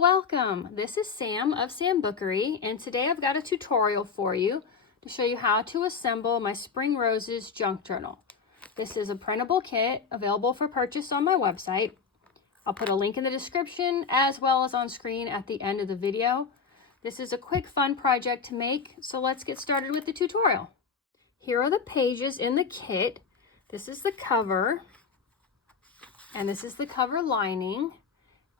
Hello, welcome. This is Sam of Sambookery, and today I've got a tutorial for you to show you how to assemble my Spring Roses junk journal. This is a printable kit available for purchase on my website. I'll put a link in the description as well as on screen at the end of the video. This is a quick, fun project to make, so let's get started with the tutorial. Here are the pages in the kit. This is the cover, and this is the cover lining.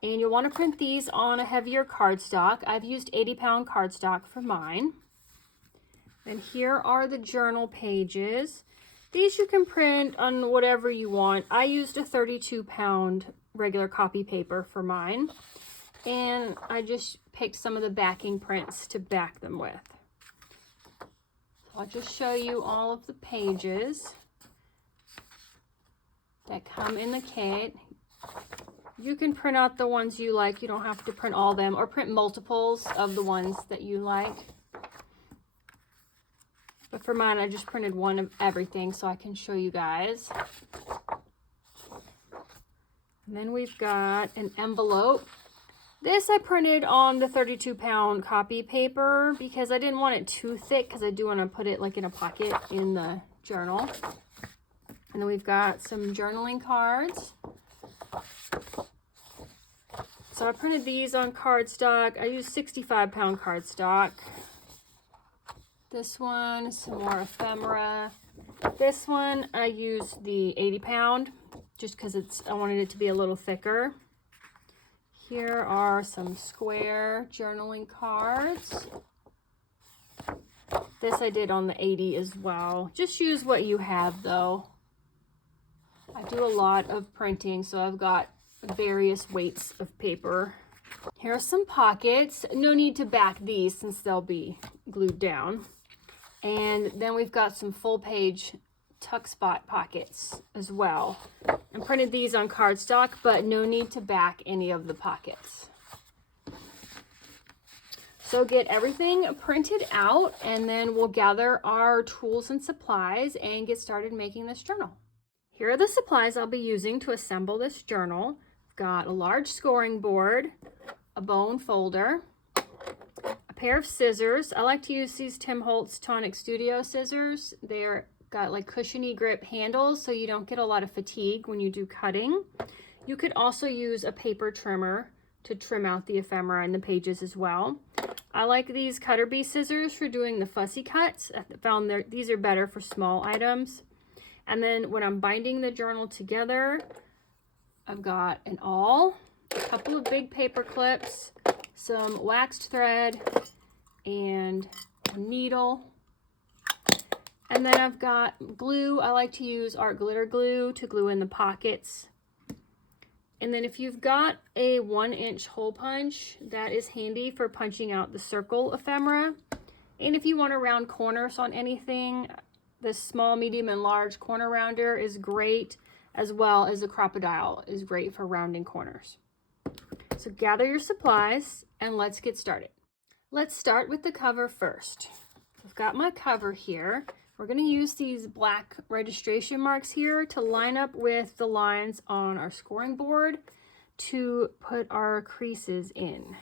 And you'll want to print these on a heavier cardstock. I've used 80-pound cardstock for mine. And here are the journal pages. These you can print on whatever you want. I used a 32-pound regular copy paper for mine. And I just picked some of the backing prints to back them with. So I'll just show you all of the pages that come in the kit. You can print out the ones you like. You don't have to print all of them, or print multiples of the ones that you like. But for mine, I just printed one of everything so I can show you guys. And then we've got an envelope. This I printed on the 32-pound copy paper because I didn't want it too thick, because I do want to put it like in a pocket in the journal. And then we've got some journaling cards. So I printed these on cardstock. I used 65-pound cardstock. This one, some more ephemera. This one, I used the 80-pound just because I wanted it to be a little thicker. Here are some square journaling cards. This I did on the 80 as well. Just use what you have though. I do a lot of printing, so I've got various weights of paper. Here are some pockets. No need to back these since they'll be glued down. And then we've got some full page tuck spot pockets as well. I printed these on cardstock, but no need to back any of the pockets. So get everything printed out, and then we'll gather our tools and supplies and get started making this journal. Here are the supplies I'll be using to assemble this journal. I've got a large scoring board, a bone folder, a pair of scissors. I like to use these Tim Holtz Tonic Studio scissors. They're got like cushiony grip handles, so you don't get a lot of fatigue when you do cutting. You could also use a paper trimmer to trim out the ephemera and the pages as well. I like these cutter bee scissors for doing the fussy cuts. I found these are better for small items. And then when I'm binding the journal together, I've got an awl, a couple of big paper clips, some waxed thread, and a needle. And then I've got glue. I like to use art glitter glue to glue in the pockets. And then if you've got a 1-inch hole punch, that is handy for punching out the circle ephemera. And if you want to round corners on anything, the small, medium, and large corner rounder is great, as well as the crocodile is great for rounding corners. So gather your supplies and let's get started. Let's start with the cover first. I've got my cover here. We're going to use these black registration marks here to line up with the lines on our scoring board to put our creases in.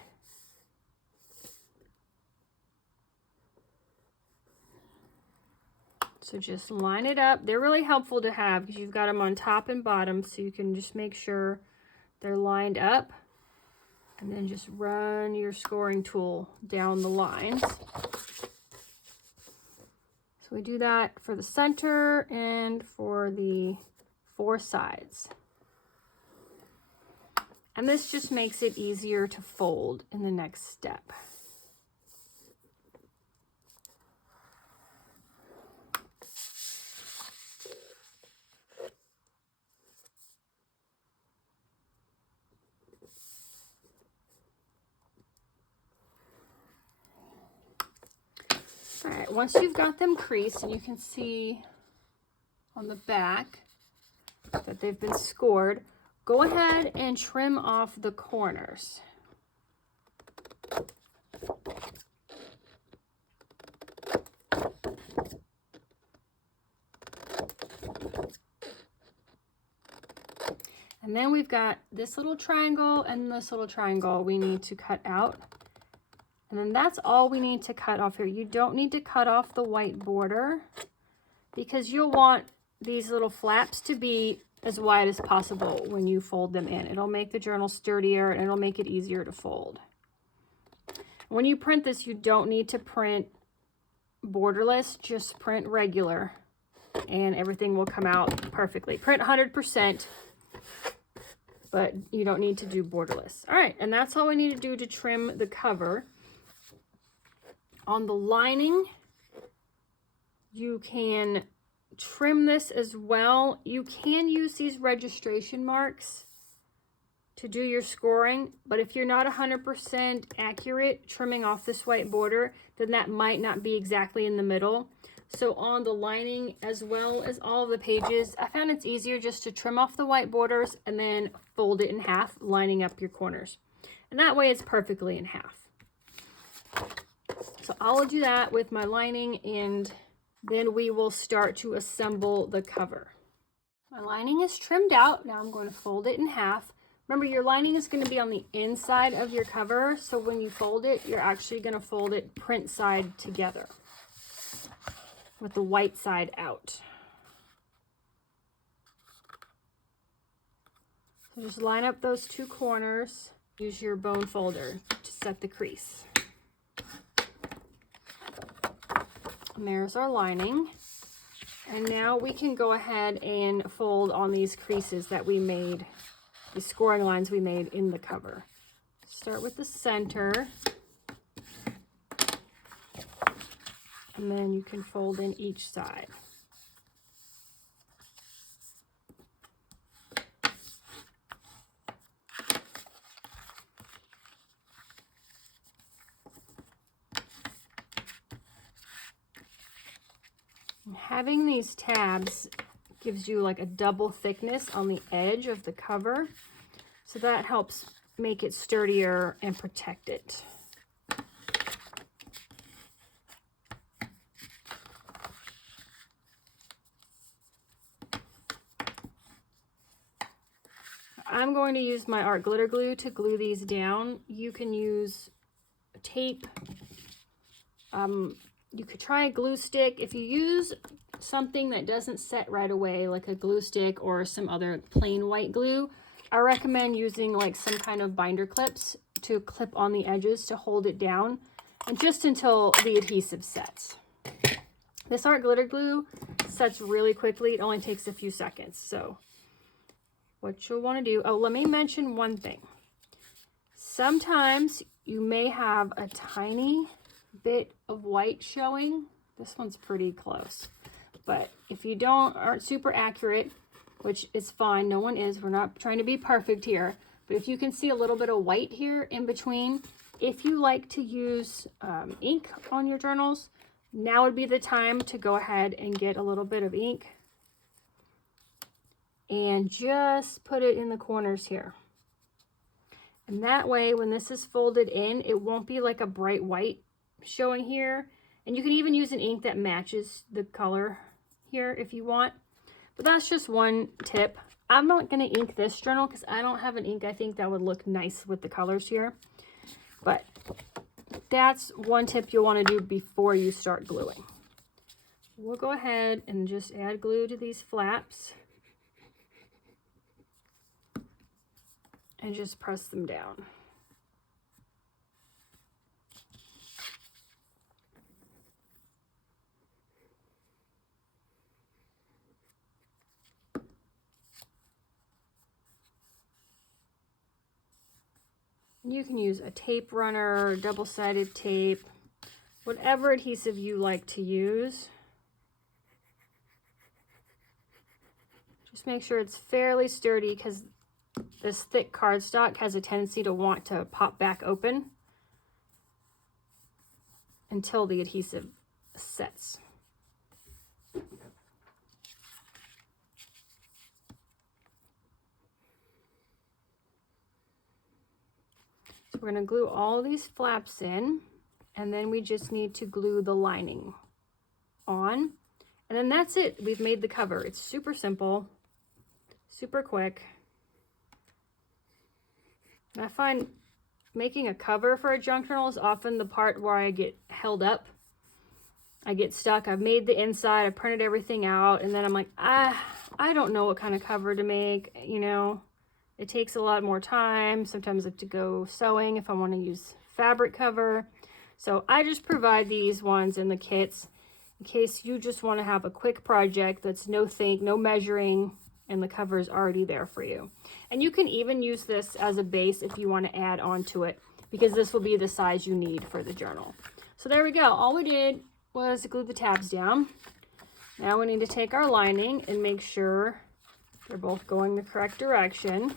So just line it up. They're really helpful to have because you've got them on top and bottom, so you can just make sure they're lined up. And then just run your scoring tool down the lines. So we do that for the center and for the 4 sides. And this just makes it easier to fold in the next step. All right, once you've got them creased, and you can see on the back that they've been scored, go ahead and trim off the corners. And then we've got this little triangle and this little triangle we need to cut out. And then that's all we need to cut off here. You don't need to cut off the white border because you'll want these little flaps to be as wide as possible when you fold them in. It'll make the journal sturdier and it'll make it easier to fold. When you print this, you don't need to print borderless, just print regular and everything will come out perfectly. Print 100%, but you don't need to do borderless. All right, and that's all we need to do to trim the cover. On the lining, you can trim this as well. You can use these registration marks to do your scoring, but if you're not 100% accurate trimming off this white border, then that might not be exactly in the middle. So on the lining as well as all of the pages, I found it's easier just to trim off the white borders and then fold it in half, lining up your corners. And that way it's perfectly in half. So I'll do that with my lining and then we will start to assemble the cover. My lining is trimmed out. Now I'm going to fold it in half. Remember, your lining is going to be on the inside of your cover, so when you fold it, you're actually going to fold it print side together with the white side out. So just line up those two corners. Use your bone folder to set the crease. And there's our lining. And now we can go ahead and fold on these creases that we made, the scoring lines we made in the cover. Start with the center. And then you can fold in each side. Having these tabs gives you like a double thickness on the edge of the cover, so that helps make it sturdier and protect it. I'm going to use my art glitter glue to glue these down. You can use tape. You could try a glue stick. If you use something that doesn't set right away, like a glue stick or some other plain white glue, I recommend using like some kind of binder clips to clip on the edges to hold it down, and just until the adhesive sets. This art glitter glue sets really quickly. It only takes a few seconds. So what you'll want to do, let me mention one thing. Sometimes you may have a tiny bit of white showing. This one's pretty close, but if you aren't super accurate, which is fine, no one is, we're not trying to be perfect here, but if you can see a little bit of white here in between, if you like to use ink on your journals, now would be the time to go ahead and get a little bit of ink and just put it in the corners here. And that way, when this is folded in, it won't be like a bright white showing here. And you can even use an ink that matches the color here if you want. But that's just one tip. I'm not going to ink this journal because I don't have an ink I think that would look nice with the colors here. But that's one tip you'll want to do before you start gluing. We'll go ahead and just add glue to these flaps and just press them down. You can use a tape runner, double-sided tape, whatever adhesive you like to use. Just make sure it's fairly sturdy because this thick cardstock has a tendency to want to pop back open until the adhesive sets. We're going to glue all these flaps in, and then we just need to glue the lining on, and then that's it. We've made the cover. It's super simple, super quick. And I find making a cover for a junk journal is often the part where I get held up. I get stuck. I've made the inside, I printed everything out, and then I'm like, I don't know what kind of cover to make. You know, it takes a lot more time. Sometimes I have to go sewing if I want to use fabric cover. So I just provide these ones in the kits in case you just want to have a quick project that's no measuring, and the cover is already there for you. And you can even use this as a base if you want to add on to it, because this will be the size you need for the journal. So there we go. All we did was glue the tabs down. Now we need to take our lining and make sure they're both going the correct direction.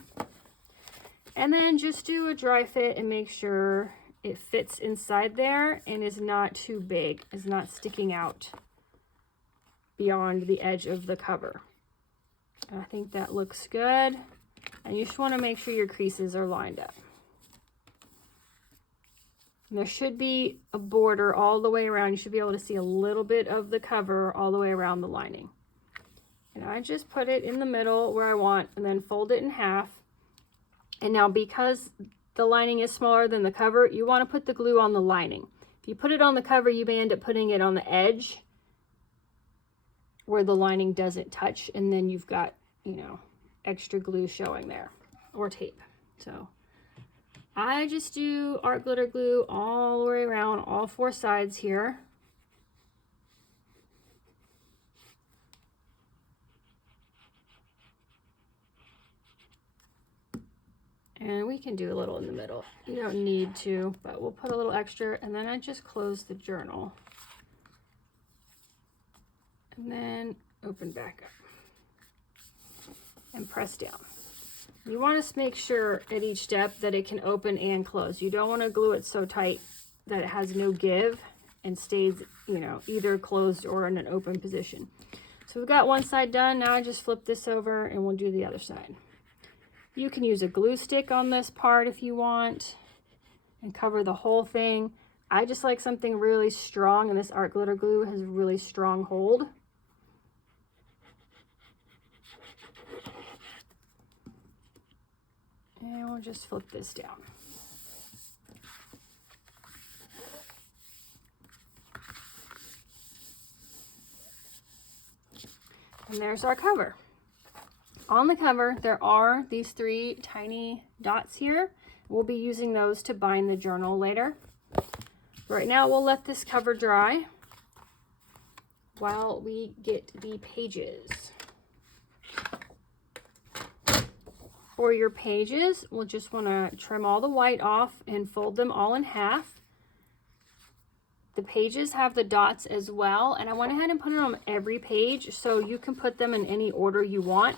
And then just do a dry fit and make sure it fits inside there and is not too big, is not sticking out beyond the edge of the cover. I think that looks good. And you just want to make sure your creases are lined up. And there should be a border all the way around. You should be able to see a little bit of the cover all the way around the lining. And I just put it in the middle where I want and then fold it in half. And now because the lining is smaller than the cover, you want to put the glue on the lining. If you put it on the cover, you may end up putting it on the edge where the lining doesn't touch, and then you've got, you know, extra glue showing there, or tape. So I just do art glitter glue all the way around all four sides here. And we can do a little in the middle. You don't need to, but we'll put a little extra, and then I just close the journal. And then open back up and press down. You want to make sure at each step that it can open and close. You don't want to glue it so tight that it has no give and stays, you know, either closed or in an open position. So we've got one side done. Now I just flip this over and we'll do the other side. You can use a glue stick on this part if you want and cover the whole thing. I just like something really strong, and this art glitter glue has a really strong hold. And we'll just flip this down. And there's our cover. On the cover, there are these 3 tiny dots here. We'll be using those to bind the journal later. Right now, we'll let this cover dry while we get the pages. For your pages, we'll just want to trim all the white off and fold them all in half. The pages have the dots as well, and I went ahead and put it on every page, so you can put them in any order you want.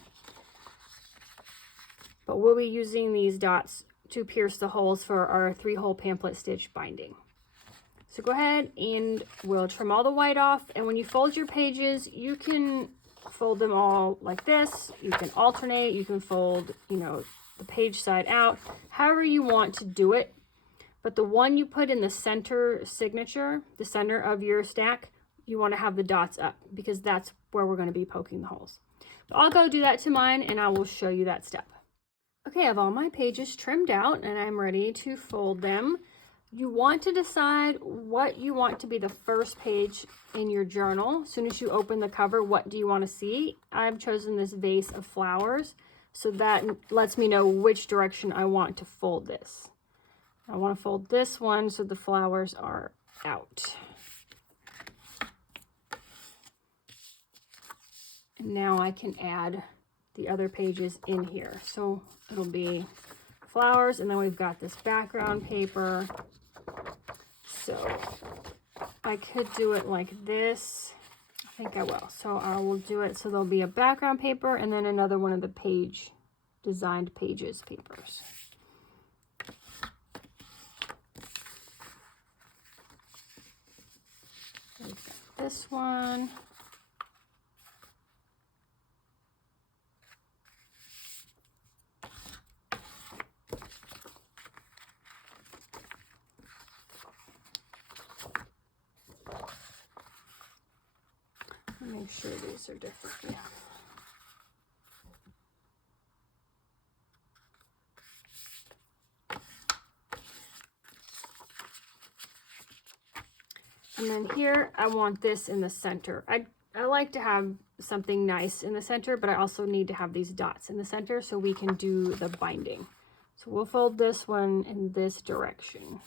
But we'll be using these dots to pierce the holes for our 3-hole pamphlet stitch binding. So go ahead and we'll trim all the white off, and when you fold your pages, you can fold them all like this. You can alternate, you can fold, you know, the page side out, however you want to do it. But the one you put in the center signature, the center of your stack, you want to have the dots up because that's where we're going to be poking the holes. But I'll go do that to mine and I will show you that step. Okay, I have all my pages trimmed out and I'm ready to fold them. You want to decide what you want to be the first page in your journal. As soon as you open the cover, what do you want to see? I've chosen this vase of flowers, so that lets me know which direction I want to fold this. I want to fold this one so the flowers are out. And now I can add the other pages in here. So it'll be flowers, and then we've got this background paper. So I could do it like this. I think I will. So I will do it so there'll be a background paper and then another one of the designed pages papers. We've got this one. Make sure these are different. Yeah. And then here, I want this in the center. I like to have something nice in the center, but I also need to have these dots in the center so we can do the binding. So we'll fold this one in this direction.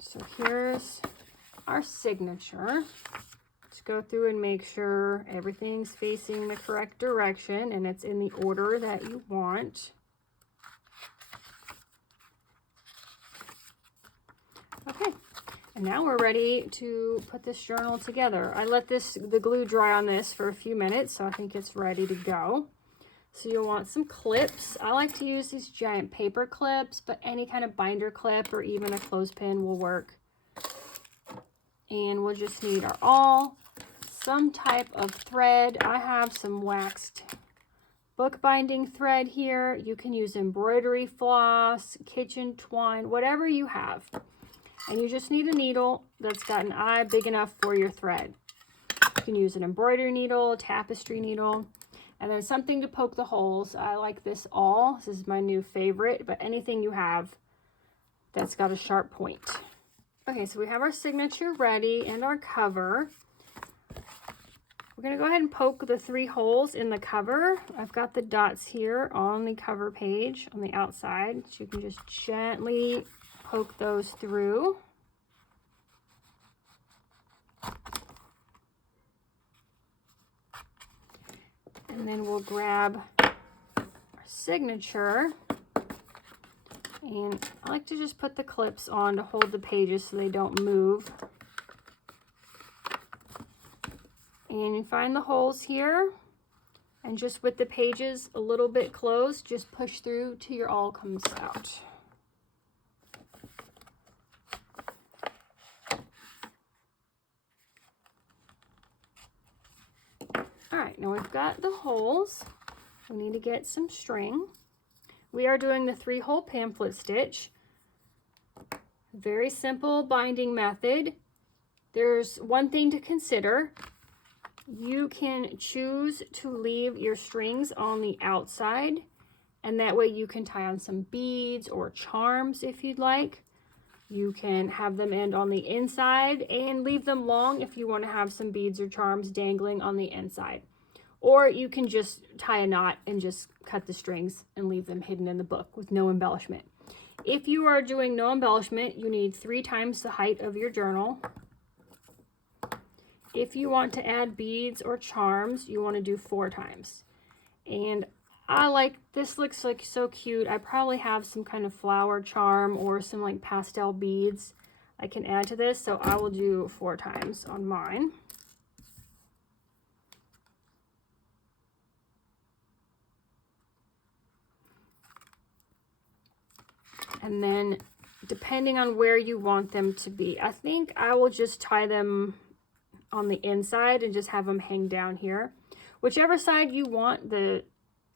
So here's our signature. Let's go through and make sure everything's facing the correct direction and it's in the order that you want. Okay, and now we're ready to put this journal together. I let the glue dry on this for a few minutes, so I think it's ready to go. So you'll want some clips. I like to use these giant paper clips, but any kind of binder clip or even a clothespin will work. And we'll just need our awl, some type of thread. I have some waxed bookbinding thread here. You can use embroidery floss, kitchen twine, whatever you have. And you just need a needle that's got an eye big enough for your thread. You can use an embroidery needle, a tapestry needle, and then something to poke the holes. I like this awl. This is my new favorite, but anything you have that's got a sharp point. Okay, so we have our signature ready and our cover. We're going to go ahead and poke the 3 holes in the cover. I've got the dots here on the cover page on the outside, so you can just gently poke those through. And then we'll grab our signature, and I like to just put the clips on to hold the pages so they don't move. And you find the holes here, and just with the pages a little bit closed, just push through till your awl comes out. All right, now we've got the holes. We need to get some string. We are doing the 3-hole pamphlet stitch. Very simple binding method. There's one thing to consider. You can choose to leave your strings on the outside, and that way you can tie on some beads or charms if you'd like. You can have them end on the inside and leave them long if you want to have some beads or charms dangling on the inside. Or you can just tie a knot and just cut the strings and leave them hidden in the book with no embellishment. If you are doing no embellishment, you need 3 times the height of your journal. If you want to add beads or charms, you want to do 4 times. And I like, this looks like so cute. I probably have some kind of flower charm or some like pastel beads I can add to this, so I will do 4 times on mine. And then depending on where you want them to be, I think I will just tie them on the inside and just have them hang down here. Whichever side you want the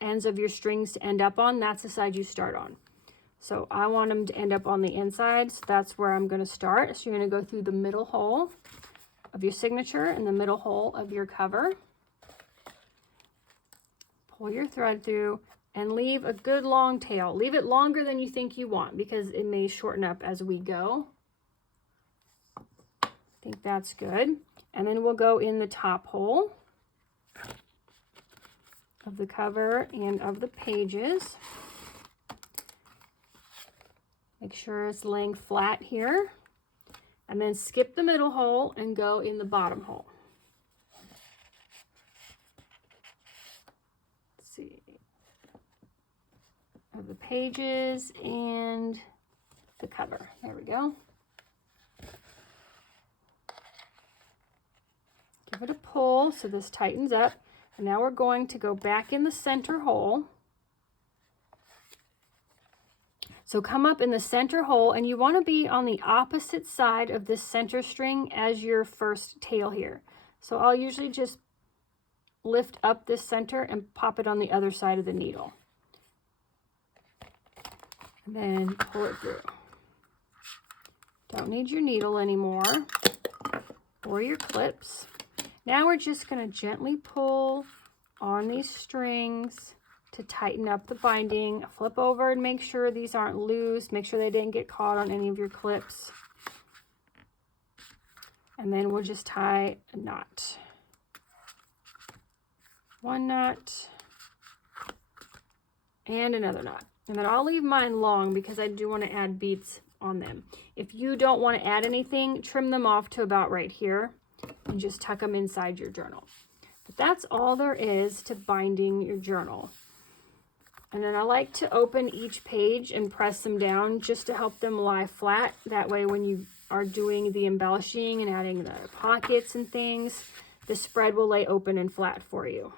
ends of your strings to end up on, that's the side you start on. So I want them to end up on the inside, so that's where I'm going to start. So you're going to go through the middle hole of your signature and the middle hole of your cover. Pull your thread through and leave a good long tail. Leave it longer than you think you want because it may shorten up as we go. I think that's good. And then we'll go in the top hole of the cover and of the pages. Make sure it's laying flat here. And then skip the middle hole and go in the bottom hole. Let's see. Of the pages and the cover. There we go. Give it a pull so this tightens up. And now we're going to go back in the center hole. So come up in the center hole, and you want to be on the opposite side of this center string as your first tail here. So I'll usually just lift up this center and pop it on the other side of the needle. And then pull it through. Don't need your needle anymore or your clips. Now we're just going to gently pull on these strings to tighten up the binding. Flip over and make sure these aren't loose. Make sure they didn't get caught on any of your clips. And then we'll just tie a knot. One knot and another knot. And then I'll leave mine long because I do want to add beads on them. If you don't want to add anything, trim them off to about right here and just tuck them inside your journal. But that's all there is to binding your journal. And then I like to open each page and press them down just to help them lie flat. That way when you are doing the embellishing and adding the pockets and things, the spread will lay open and flat for you.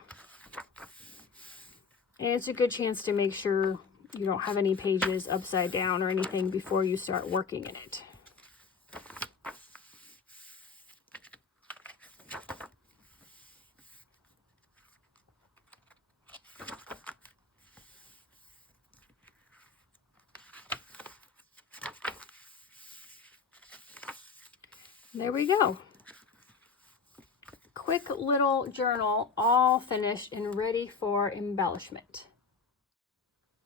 And it's a good chance to make sure you don't have any pages upside down or anything before you start working in it. There we go. Quick little journal, all finished and ready for embellishment.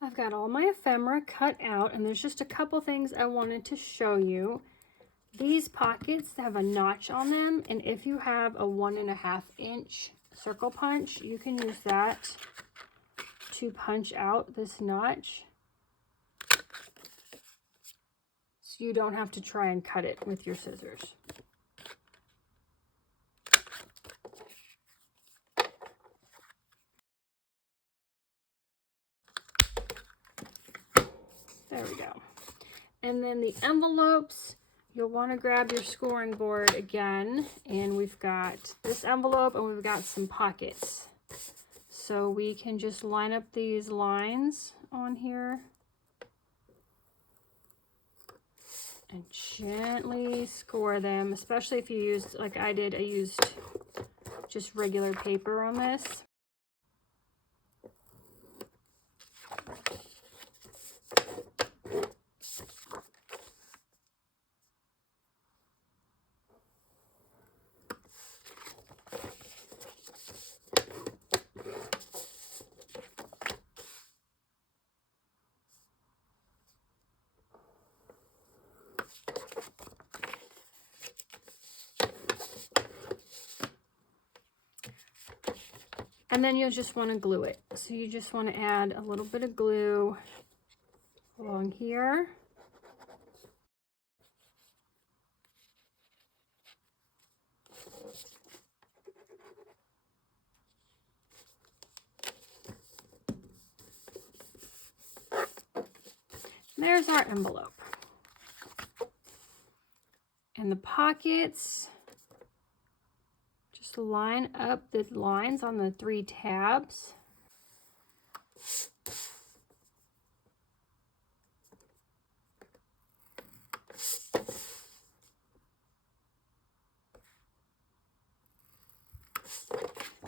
I've got all my ephemera cut out, and there's just a couple things I wanted to show you. These pockets have a notch on them, and if you have a 1.5 inch circle punch, you can use that to punch out this notch. So you don't have to try and cut it with your scissors. There we go. And then the envelopes, you'll want to grab your scoring board again, and we've got this envelope and we've got some pockets. So we can just line up these lines on here and gently score them, especially if you used, like I did, I used just regular paper on this. And then you'll just want to glue it. So you just want to add a little bit of glue along here. There's our envelope. And the pockets, just line up the lines on the 3 tabs.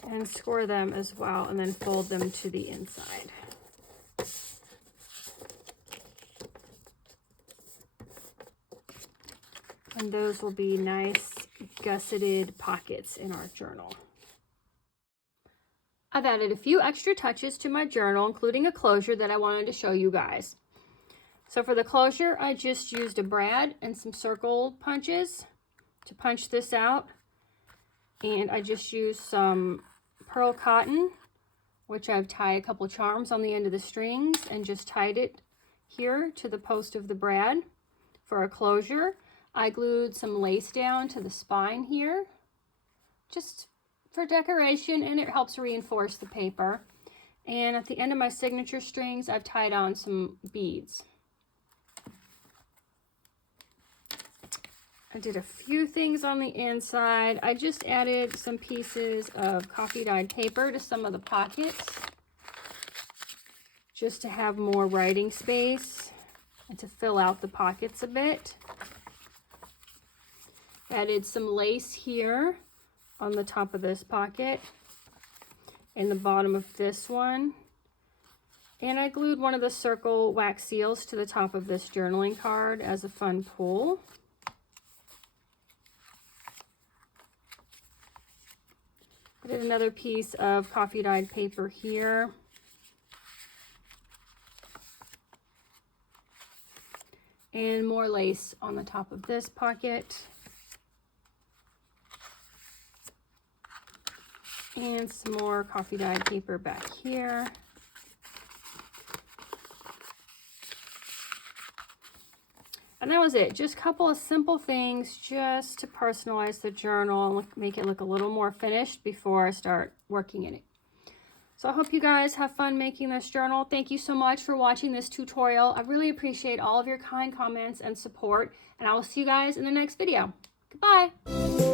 And score them as well, and then fold them to the inside. And those will be nice gusseted pockets in our journal. I've added a few extra touches to my journal, including a closure that I wanted to show you guys. So for the closure, I just used a brad and some circle punches to punch this out. And I just used some pearl cotton, which I've tied a couple charms on the end of the strings and just tied it here to the post of the brad for a closure. I glued some lace down to the spine here, just for decoration, and it helps reinforce the paper. And at the end of my signature strings, I've tied on some beads. I did a few things on the inside. I just added some pieces of coffee dyed paper to some of the pockets, just to have more writing space and to fill out the pockets a bit. Added some lace here on the top of this pocket and the bottom of this one. And I glued one of the circle wax seals to the top of this journaling card as a fun pull. I did another piece of coffee dyed paper here. and more lace on the top of this pocket. And some more coffee dyed paper back here. And that was it. Just a couple of simple things just to personalize the journal and make it look a little more finished before I start working in it. So I hope you guys have fun making this journal. Thank you so much for watching this tutorial. I really appreciate all of your kind comments and support. And I will see you guys in the next video. Goodbye.